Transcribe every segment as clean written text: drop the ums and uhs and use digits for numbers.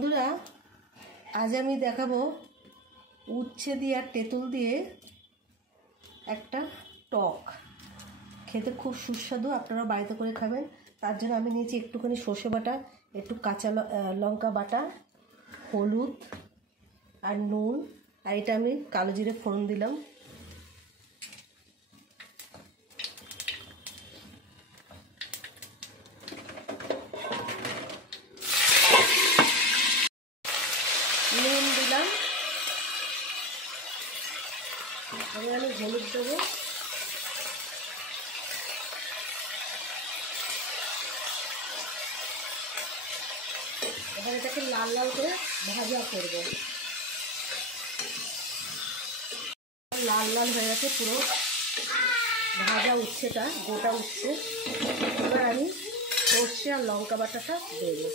বন্ধুরা, আজ আমি দেখাবো উচ্ছে দিয়ে আর তেঁতুল দিয়ে একটা টক। খেতে খুব সুস্বাদু, আপনারা বাড়িতে করে খাবেন। তার জন্য আমি নিয়েছি একটুখানি সর্ষে বাটা, একটু কাঁচা লঙ্কা বাটা, হলুদ আর নুন, আর এটা আমি কালো জিরে ফোড়ন দিলাম। নুন দিলাম, এবার আমি হলুদ দেবো, এবার এটাকে লাল লাল করে ভাজা করব। লাল লাল হয়ে গেছে পুরো ভাজা উচ্ছেটা, গোটা উচ্ছে। এবার আমি সর্ষে আর লঙ্কা বাটাটা দেবো।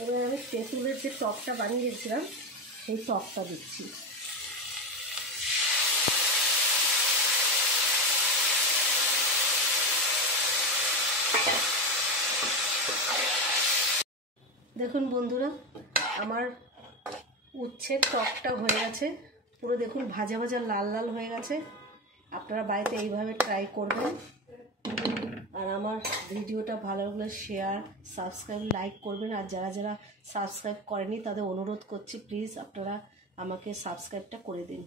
এবার আমি তেঁতুলের যে টকটা বানিয়ে রেখেছিলাম সেই টকটা দিচ্ছি। দেখুন বন্ধুরা, আমার উচ্ছের টকটা হয়ে গেছে পুরো, দেখুন ভাজা ভাজা লাল লাল হয়ে গেছে। আপনারা বাড়িতে এইভাবে ট্রাই করবেন। আর আমার ভিডিওটা ভালো লাগলে শেয়ার, সাবস্ক্রাইব, লাইক করবেন। আর যারা যারা সাবস্ক্রাইব করেনি তাদের অনুরোধ করছি, প্লিজ আপনারা আমাকে সাবস্ক্রাইবটা করে দিন।